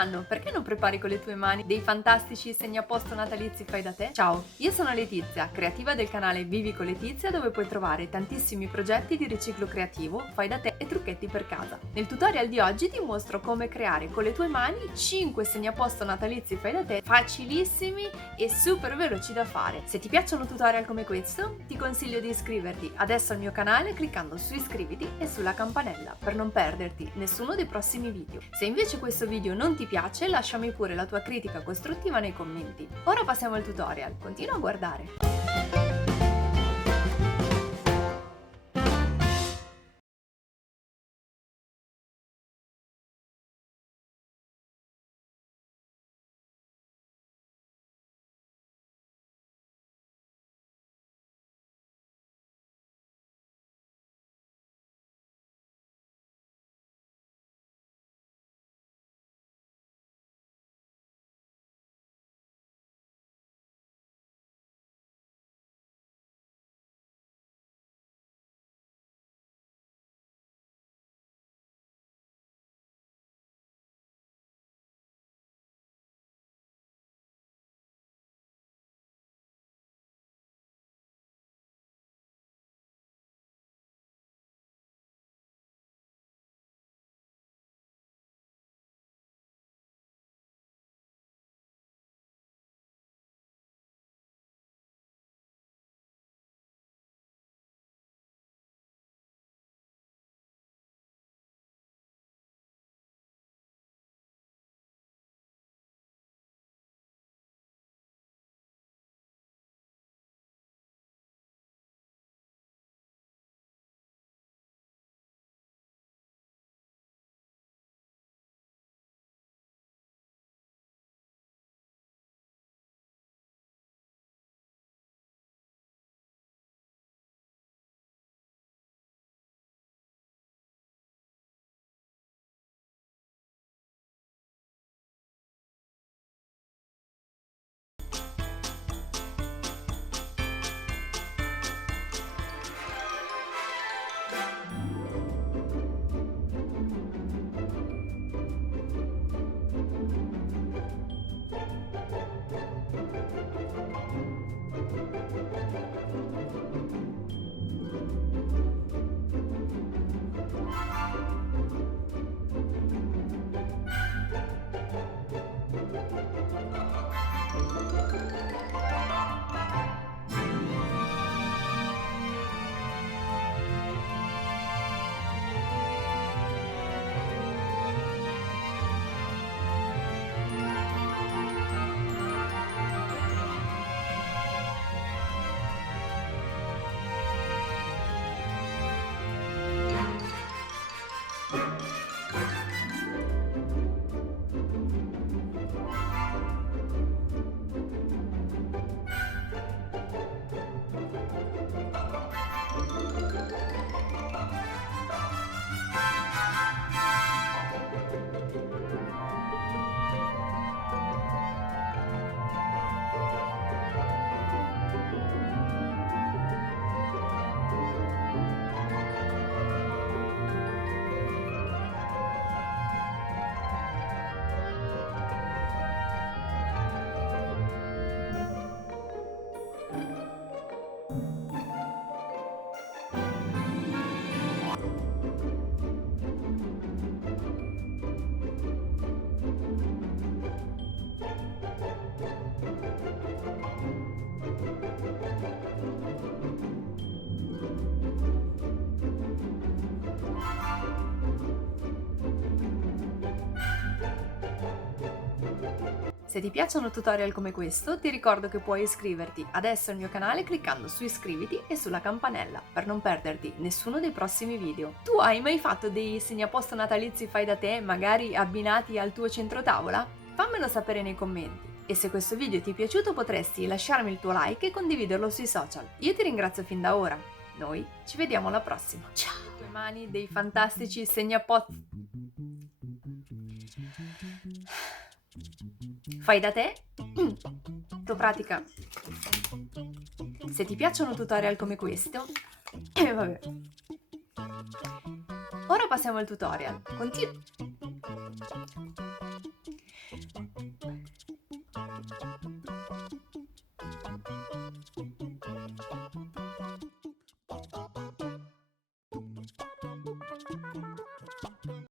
quest'anno perché non prepari con le tue mani dei fantastici segnaposto natalizi fai da te? Ciao, io sono Letizia, creativa del canale Vivi con Letizia, dove puoi trovare tantissimi progetti di riciclo creativo, fai da te e trucchetti per casa. Nel tutorial di oggi ti mostro come creare con le tue mani 5 segnaposto natalizi fai da te facilissimi e super veloci da fare. Se ti piacciono tutorial come questo, ti consiglio di iscriverti adesso al mio canale cliccando su iscriviti e sulla campanella per non perderti nessuno dei prossimi video. Se invece questo video non ti piace, lasciami pure la tua critica costruttiva nei commenti. Ora passiamo al tutorial, continua a guardare. Se ti piacciono tutorial come questo, ti ricordo che puoi iscriverti adesso al mio canale cliccando su iscriviti e sulla campanella per non perderti nessuno dei prossimi video. Tu hai mai fatto dei segnaposto natalizi fai da te, magari abbinati al tuo centro tavola? Fammelo sapere nei commenti. E se questo video ti è piaciuto potresti lasciarmi il tuo like e condividerlo sui social. Io ti ringrazio fin da ora. Noi ci vediamo alla prossima. Ciao! Le mani dei fantastici segnaposti fai da te, pratica. Se ti piacciono tutorial come questo, vabbè. Ora passiamo al tutorial.